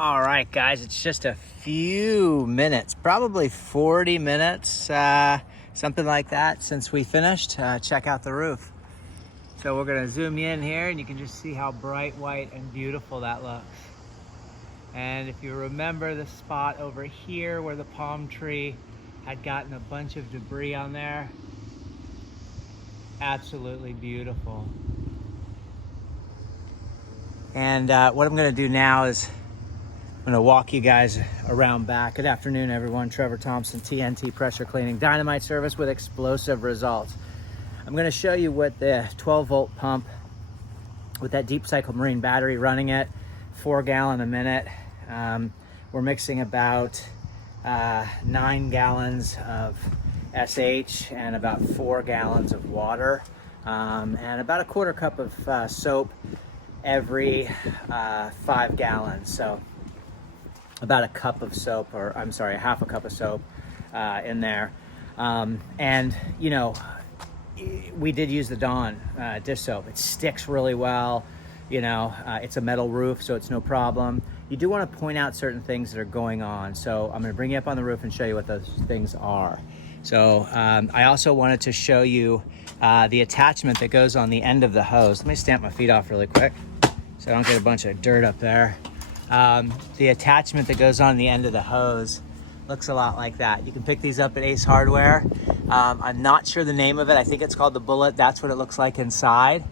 All right, guys, it's just a few minutes, probably 40 minutes, something like that, since we finished. Check out the roof. So we're gonna zoom you in here and you can just see how bright white and beautiful that looks. And if you remember the spot over here where the palm tree had gotten a bunch of debris on there, absolutely beautiful. And what I'm gonna do now is I'm gonna walk you guys around back. Good afternoon, everyone. Trevor Thompson, TNT Pressure Cleaning, Dynamite service with explosive results. I'm gonna show you what the 12-volt pump with that deep cycle marine battery running it, 4 gallon a minute. We're mixing about 9 gallons of SH and about 4 gallons of water, and about a 1/4 cup of soap every 5 gallons. So about a cup of soap, or I'm sorry, a 1/2 cup of soap in there. And you know, we did use the Dawn dish soap. It sticks really well. You know, it's a metal roof, so it's no problem. You do want to point out certain things that are going on. So I'm going to bring you up on the roof and show you what those things are. So I also wanted to show you the attachment that goes on the end of the hose. Let me stamp my feet off really quick so I don't get a bunch of dirt up there. The attachment that goes on the end of the hose looks a lot like that. You can pick these up at Ace Hardware. I'm not sure the name of it. I think it's called the Bullet. That's what it looks like inside.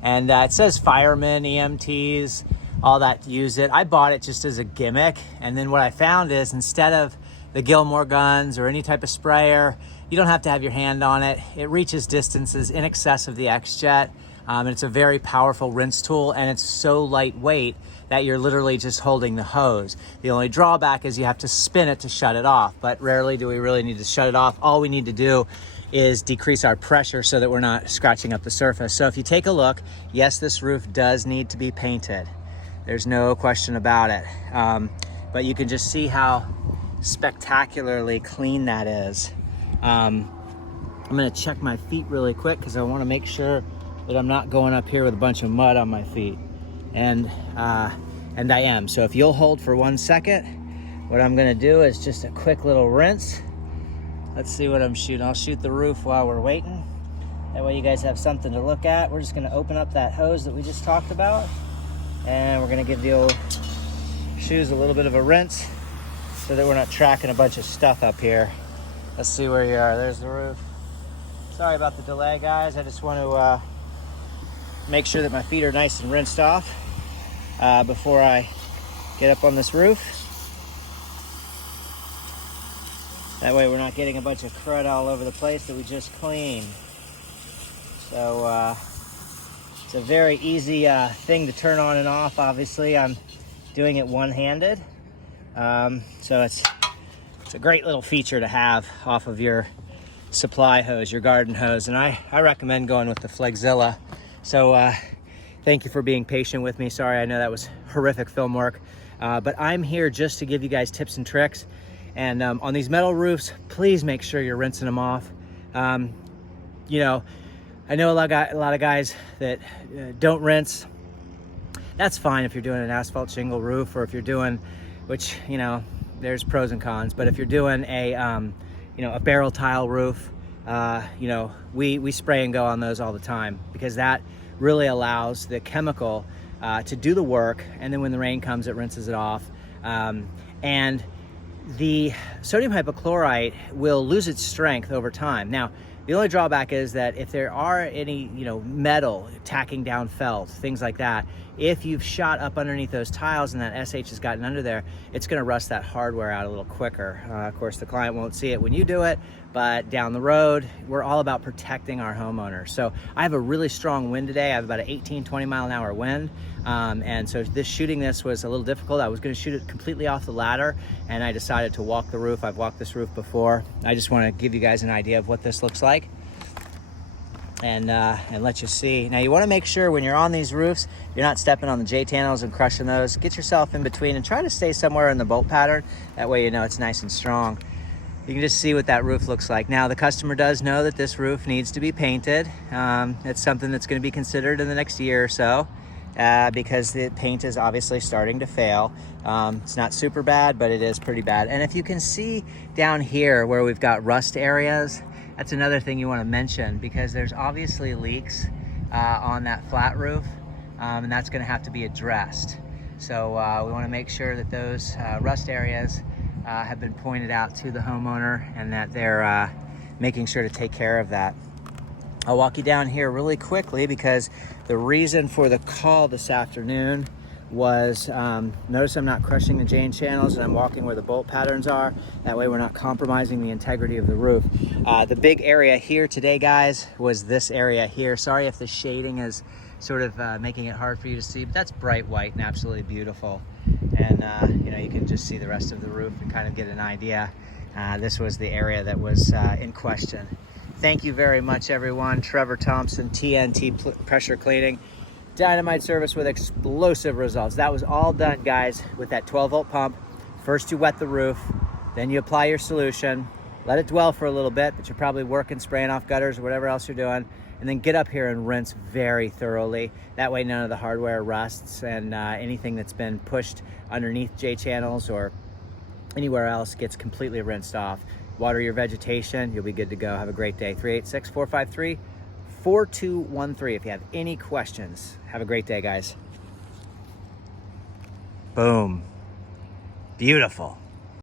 And it says firemen, EMTs, all that use it. I bought it just as a gimmick. And then what I found is instead of the Gilmore guns or any type of sprayer, you don't have to have your hand on it. It reaches distances in excess of the X-Jet. And it's a very powerful rinse tool, and it's so lightweight that you're literally just holding the hose. The only drawback is you have to spin it to shut it off, but rarely do we really need to shut it off. All we need to do is decrease our pressure so that we're not scratching up the surface. So if you take a look, yes, this roof does need to be painted. There's no question about it. But you can just see how spectacularly clean that is. I'm gonna check my feet really quick because I wanna make sure that I'm not going up here with a bunch of mud on my feet. And I am. So if you'll hold for 1 second, what I'm gonna do is just a quick little rinse. Let's see what I'm shooting. I'll shoot the roof while we're waiting. That way you guys have something to look at. We're just gonna open up that hose that we just talked about, and we're gonna give the old shoes a little bit of a rinse so that we're not tracking a bunch of stuff up here. Let's see where you are. There's the roof. Sorry about the delay, guys. I just want to make sure that my feet are nice and rinsed off before I get up on this roof. That way we're not getting a bunch of crud all over the place that we just cleaned. So it's a very easy thing to turn on and off. Obviously I'm doing it one-handed. So it's a great little feature to have off of your supply hose, your garden hose. And I recommend going with the Flexzilla. So thank you for being patient with me. Sorry, I know that was horrific film work, but I'm here just to give you guys tips and tricks. And on these metal roofs, please make sure you're rinsing them off. You know, I know a lot of guys that don't rinse. That's fine if you're doing an asphalt shingle roof, or if you're doing, which, you know, there's pros and cons, but if you're doing a, you know, a barrel tile roof, you know, we spray and go on those all the time because that really allows the chemical to do the work, and then when the rain comes, it rinses it off. And the sodium hypochlorite will lose its strength over time. Now, the only drawback is that if there are any, you know, metal tacking down felt, things like that, if you've shot up underneath those tiles and that SH has gotten under there, it's going to rust that hardware out a little quicker. Of course, the client won't see it when you do it, but down the road, we're all about protecting our homeowners. So I have a really strong wind today. I have about an 18-20 mile an hour wind. And so shooting this was a little difficult. I was going to shoot it completely off the ladder, and I decided to walk the roof. I've walked this roof before. I just want to give you guys an idea of what this looks like. And let you see. Now you want to make sure when you're on these roofs, you're not stepping on the J-channels and crushing those. Get yourself in between and try to stay somewhere in the bolt pattern. That way you know it's nice and strong. You can just see what that roof looks like. Now the customer does know that this roof needs to be painted. It's something that's going to be considered in the next year or so. because the paint is obviously starting to fail. It's not super bad, but it is pretty bad. And if you can see down here where we've got rust areas, that's another thing you want to mention, because there's obviously leaks on that flat roof, and that's going to have to be addressed. So we want to make sure that those rust areas have been pointed out to the homeowner, and that they're making sure to take care of that. I'll walk you down here really quickly, because the reason for the call this afternoon was, notice I'm not crushing the Jane channels, and I'm walking where the bolt patterns are. That way we're not compromising the integrity of the roof. The big area here today, guys, was this area here. Sorry if the shading is sort of making it hard for you to see, but that's bright white and absolutely beautiful. And you know, you can just see the rest of the roof and kind of get an idea. This was the area that was in question. Thank you very much, everyone. Trevor Thompson, TNT Pressure Cleaning. Dynamite service with explosive results. That was all done, guys, with that 12-volt pump. First you wet the roof, then you apply your solution, let it dwell for a little bit, but you're probably working, spraying off gutters or whatever else you're doing, and then get up here and rinse very thoroughly. That way none of the hardware rusts, and anything that's been pushed underneath J channels or anywhere else gets completely rinsed off. Water your vegetation, you'll be good to go. Have a great day. 386-453-4213 if you have any questions. Have a great day, guys. Boom. Beautiful.